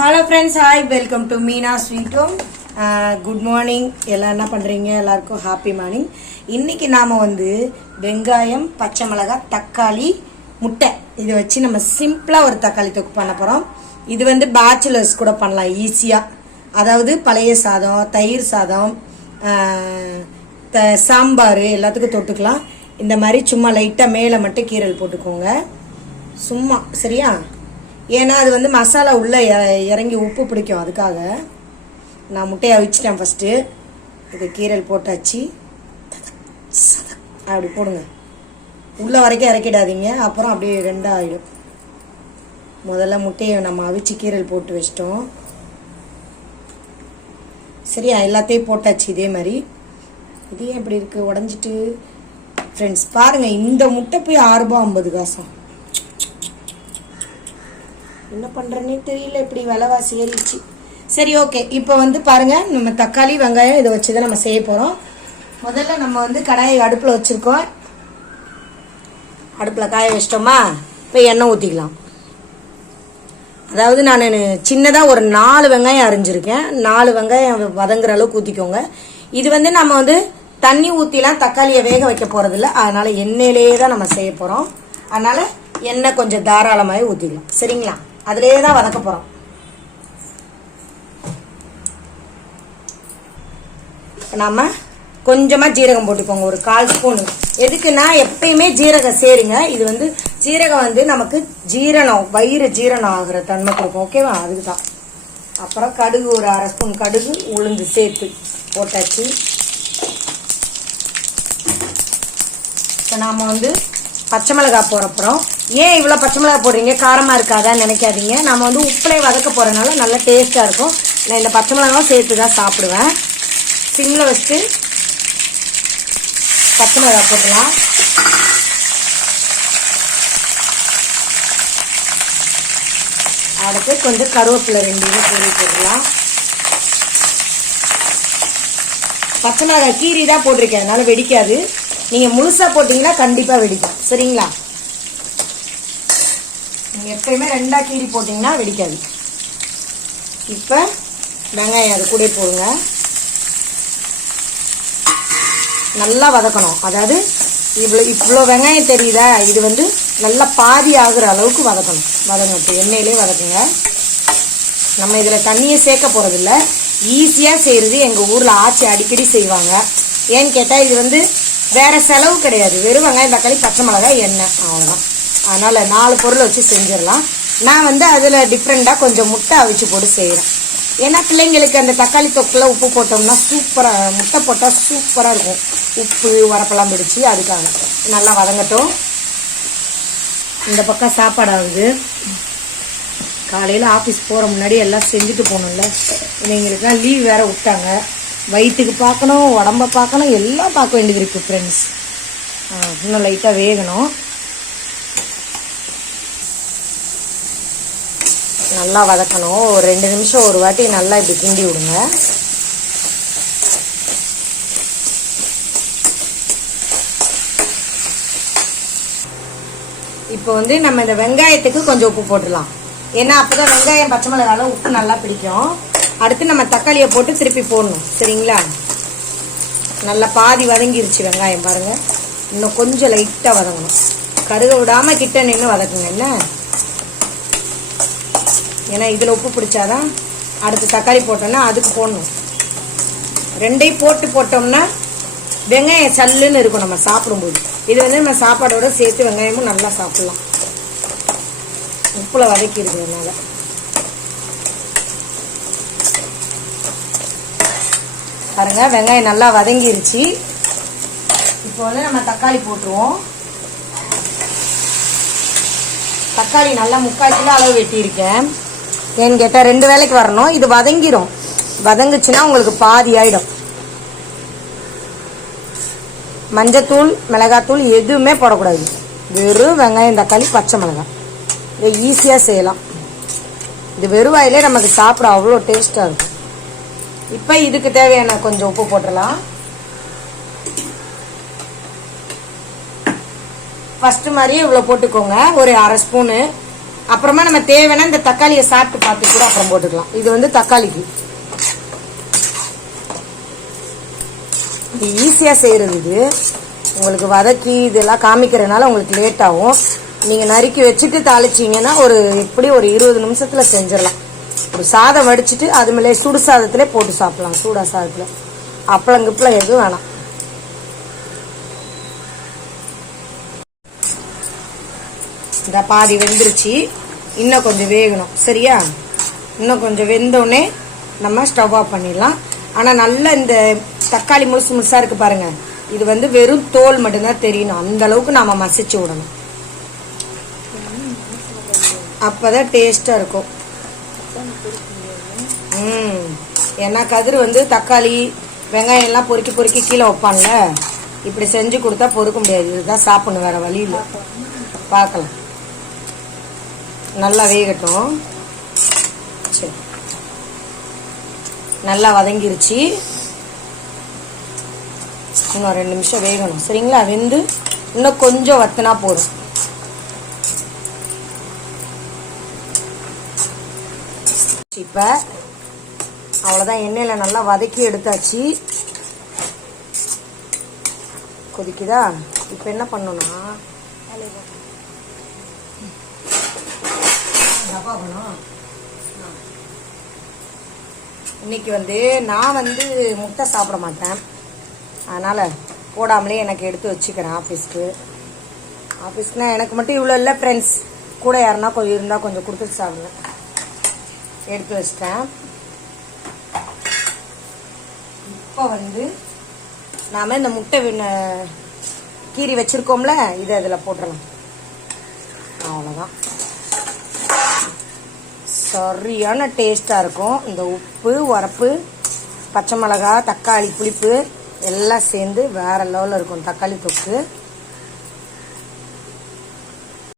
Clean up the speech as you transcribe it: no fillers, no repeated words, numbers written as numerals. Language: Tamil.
Hello friends, hi, welcome to Meena sweet home. Good morning. எல்லாம் என்ன பண்ணுறீங்க? எல்லாருக்கும் ஹாப்பி மார்னிங். இன்றைக்கி நாம் வெங்காயம், பச்சை மிளகாய், தக்காளி, முட்டை இதை வச்சு நம்ம சிம்பிளாக ஒரு தக்காளி தொக்கு பண்ண போகிறோம். இது பேச்சுலர்ஸ் கூட பண்ணலாம் ஈஸியாக. அதாவது பழைய சாதம், தயிர் சாதம், சாம்பார் எல்லாத்துக்கும் தொட்டுக்கலாம். இந்த மாதிரி சும்மா லைட்டாக மேலே மட்டும் கீரல் போட்டுக்கோங்க, சும்மா. சரியா? ஏன்னா அது மசாலா உள்ளே இறங்கி உப்பு பிடிக்கும். அதுக்காக நான் முட்டையை அவிச்சிட்டேன். ஃபஸ்ட்டு இது கீரல் போட்டாச்சு. அப்படி போடுங்க, உள்ளே வரைக்கும் இறக்கிடாதீங்க, அப்புறம் அப்படியே ரெண்டாக ஆகிடும். முதல்ல முட்டையை நம்ம அவிச்சு கீரல் போட்டு வச்சிட்டோம். சரியா? எல்லாத்தையும் போட்டாச்சு. இதே மாதிரி இதே எப்படி இருக்குது உடஞ்சிட்டு. ஃப்ரெண்ட்ஸ் பாருங்கள், இந்த முட்டை போய் ₹6.50. என்ன பண்ணுறேன்னே தெரியல, இப்படி விலைவாசி ஏறிடுச்சு. சரி, ஓகே. இப்போ பாருங்கள், நம்ம தக்காளி வெங்காயம் இதை வச்சு தான் நம்ம செய்ய போகிறோம். முதல்ல நம்ம கடாயை அடுப்பில் வச்சுருக்கோம். அடுப்பில் காய வச்சிட்டோமா? இப்போ எண்ணெய் ஊற்றிக்கலாம். அதாவது நான் சின்னதாக ஒரு 4 வெங்காயம் அரிஞ்சிருக்கேன். 4 வெங்காயம் வதங்குற அளவுக்கு ஊற்றிக்கோங்க. இது நம்ம தண்ணி ஊற்றிலாம் தக்காளியை வேக வைக்க போகிறதில்ல, அதனால் எண்ணெயிலேயே தான் நம்ம செய்ய போகிறோம். அதனால் எண்ணெய் கொஞ்சம் தாராளமாகவே ஊற்றிக்கலாம். சரிங்களா? அதிலே தான் வதக்க போகிறோம். நம்ம கொஞ்சமாக ஜீரகம் போட்டுக்கோங்க, ஒரு 1/4 ஸ்பூனு. எதுக்குன்னா எப்பயுமே ஜீரகம் சேருங்க. இது ஜீரகம் நமக்கு ஜீரணம், வயிறு ஜீரணம் ஆகிற தன்மை கொடுக்கும். ஓகேவா? அதுக்கு தான். அப்புறம் கடுகு, ஒரு 1/2 ஸ்பூன் கடுகு, உளுந்து சேர்த்து போட்டாச்சு. இப்போ நாம் பச்சை மிளகாய் போடுறப்பறம். ஏன் இவ்வளோ பச்சை மிளகாய் போடுறீங்க, காரமாக இருக்காதான்னு நினைக்காதீங்க. நம்ம உப்புலேயே வதக்க போகிறதுனால நல்லா டேஸ்ட்டாக இருக்கும். நான் இந்த பச்சை மிளகாவும் சேர்த்து தான் சாப்பிடுவேன். சிம்மில் வச்சுட்டு பச்சை மிளகாய் போட்டுடலாம். அடுத்து கொஞ்சம் கருவேப்பிலை 2 பொடி போடலாம். பச்சை மிளகாய் கீரி தான் போட்டிருக்கேன், அதனால வெடிக்காது. நீங்கள் முழுசாக போட்டிங்கன்னா கண்டிப்பாக வெடிக்கும். சரிங்களா? நீங்கள் எப்பயுமே 2 கீரி போட்டிங்கன்னா வெடிக்காது. இப்போ வெங்காயம் அது கூட போடுங்க. நல்லா வதக்கணும். அதாவது இவ்வளோ வெங்காயம் தெரியுதா? இது நல்லா பாதி ஆகுற அளவுக்கு வதக்கணும். வதங்கட்டும், எண்ணெயிலே வதக்குங்க. நம்ம இதில் தண்ணியை சேர்க்க போகிறதில்ல. ஈஸியாக செய்கிறது எங்கள் ஊரில் ஆச்சி அடிக்கடி செய்வாங்க. ஏன்னு கேட்டால் இது வேறு செலவு கிடையாது. வெறும் வெங்காயம், தக்காளி, பச்சை மிளகாய், எண்ணெய், அவ்வளோதான். அதனால் 4 பொருளை வச்சு செஞ்சிடலாம். நான் அதில் டிஃப்ரெண்ட்டாக கொஞ்சம் முட்டை அவிச்சு போட்டு செய்கிறேன். ஏன்னா பிள்ளைங்களுக்கு அந்த தக்காளி தொக்கில் உப்பு போட்டோம்னா சூப்பராக, முட்டை போட்டால் சூப்பராக இருக்கும். உப்பு உரப்பெல்லாம் பிடிச்சி. அதுக்காக நல்லா வதங்கட்டும். இந்த பக்கம் சாப்பாடு ஆகுது. காலையில் ஆஃபீஸ் போகிற முன்னாடி எல்லாம் செஞ்சுட்டு போகணும்ல. இவங்களுக்குலாம் லீவ் வேறு விட்டாங்க. வயிற்றுக்கு பார்க்கணும், உடம்பை பார்க்கணும், எல்லாம் பார்க்க வேண்டியது இருக்குது ஃப்ரெண்ட்ஸ். இன்னும் லைட்டாக வேகணும். நல்லா வதக்கணும். ஒரு 2 நிமிஷம் ஒரு வாட்டி நல்லா இப்படி கிண்டி விடுங்க. இப்போ நம்ம இந்த வெங்காயத்துக்கு கொஞ்சம் உப்பு போட்டுடலாம். ஏன்னா அப்போ தான் வெங்காயம், பச்சை மிளகாய் உப்பு நல்லா பிடிக்கும். அடுத்து நம்ம தக்காளியை போட்டு திருப்பி போடணும். சரிங்களா? நல்லா பாதி வதங்கிருச்சு வெங்காயம். பாருங்கள், இன்னும் கொஞ்சம் லைட்டாக வதங்கணும். கருக விடாமல் கிட்ட நின்று வதக்குங்க. என்ன? ஏன்னா இதில் உப்பு பிடிச்சாதான் அடுத்து தக்காளி போட்டோம்னா அதுக்கு போடணும். 2ஐயும் போட்டோம்னா வெங்காயம் சல்லுன்னு இருக்கும் நம்ம சாப்பிடும்போது. இது நம்ம சாப்பாடோட சேர்த்து வெங்காயமும் நல்லா சாப்பிடலாம். உப்பில் வதக்கி இருக்கிறதுனால. பாருங்க, வெங்காயம் நல்லா வதங்கிருச்சு. இப்போ நம்ம தக்காளி போட்டுருவோம். தக்காளி நல்லா 3/4 கிலோ அளவு வெட்டியிருக்கேன். ஏன்னு கேட்டால் 2 வேளைக்கு வரணும். இது வதங்கிடும். வதங்குச்சுன்னா உங்களுக்கு பாதி ஆயிடும். மஞ்சத்தூள், மிளகாத்தூள் எதுவுமே போடக்கூடாது. வெறும் வெங்காயம், தக்காளி, பச்சை மிளகாய். இதை ஈஸியாக செய்யலாம். இது வெறும் வாயிலே நமக்கு சாப்பிட அவ்வளோ டேஸ்ட்டாக இருக்கும். இப்போ இதுக்கு தேவையான கொஞ்சம் உப்பு போட்டுடலாம். ஃபஸ்ட்டு மாதிரியே இவ்வளோ போட்டுக்கோங்க. ஒரு 1/2 ஸ்பூனு அப்புறமா நம்ம தேவைன்னா இந்த தக்காளியை சாப்பிட்டு பார்த்து கூட அப்புறம் போட்டுக்கலாம். இது வந்து தக்காளிக்கு ஈஸியா செய்யறது. இது உங்களுக்கு வதக்கி இதெல்லாம் காமிக்கிறதுனால உங்களுக்கு லேட் ஆகும். நீங்க நறுக்கி வச்சுட்டு தாளிச்சிங்கன்னா எப்படி ஒரு 20 நிமிஷத்துல செஞ்சிடலாம். ஒரு சாதம் வடிச்சிட்டு அது மேலே சுடு சாதத்திலே போட்டு சாப்பிடலாம். சூடா சாதத்துல அப்பளங்கிப்பளம் எதுவும் வேணாம். இந்த பாதி வெந்துருச்சு, இன்னும் கொஞ்சம் வேகணும். சரியா? இன்னும் கொஞ்சம் வெந்தோடனே நம்ம ஸ்டவ் ஆஃப் பண்ணிடலாம். ஆனா நல்லா இந்த தக்காளி முழுசு முழுசா இருக்கு பாருங்க, இது வந்து வெறும் தோல் மட்டும்தான் தெரியணும். அந்த அளவுக்கு நாம மசிச்சு விடணும். அப்பதான் டேஸ்டா இருக்கும். ஏன்னா கதிர் வந்து தக்காளி வெங்காயம் எல்லாம் பொறுக்கி பொறுக்கி கீழே வைப்பான்ல, இப்படி செஞ்சு கொடுத்தா பொறுக்க முடியாது. இதுதான் சாப்பிடணும், வேற வழி இல்லை. பார்க்கலாம், நல்லா வேகட்டும். சரி, நல்லா வதங்கிருச்சு. இன்னும் 2 நிமிஷம் வேகணும். சரிங்களா? வெந்து இன்னும் கொஞ்சம் வத்தினா போதும். இப்ப அவ்வளவுதான், எண்ணெயில நல்லா வதக்கி எடுத்தாச்சு. கொதிக்குதா? இப்ப என்ன பண்ணணும்னா இன்னைக்கு வந்து நான் வந்து முட்டை சாப்பிட மாட்டேன், அதனால போடாமலே எனக்கு எடுத்து வச்சுக்கிறேன் ஆஃபீஸ்க்கு. ஆஃபீஸ்க்குனா எனக்கு மட்டும் இவ்வளோ இல்லை ஃப்ரெண்ட்ஸ், கூட யாருன்னா கொஞ்சம் இருந்தால் கொஞ்சம் கொடுத்துட்டு சாப்பிடுங்க. எடுத்து வச்சிட்டேன். இப்போ வந்து நாம இந்த முட்டை கீரி வச்சிருக்கோம்ல, இதை அதில் போட்டுடலாம். அவ்வளோதான், சரியான டேஸ்டாக இருக்கும். இந்த உப்பு, உரப்பு, பச்சை மிளகாய், தக்காளி புளிப்பு எல்லாம் சேர்ந்து வேற லெவலில் இருக்கும் தக்காளி தொக்கு.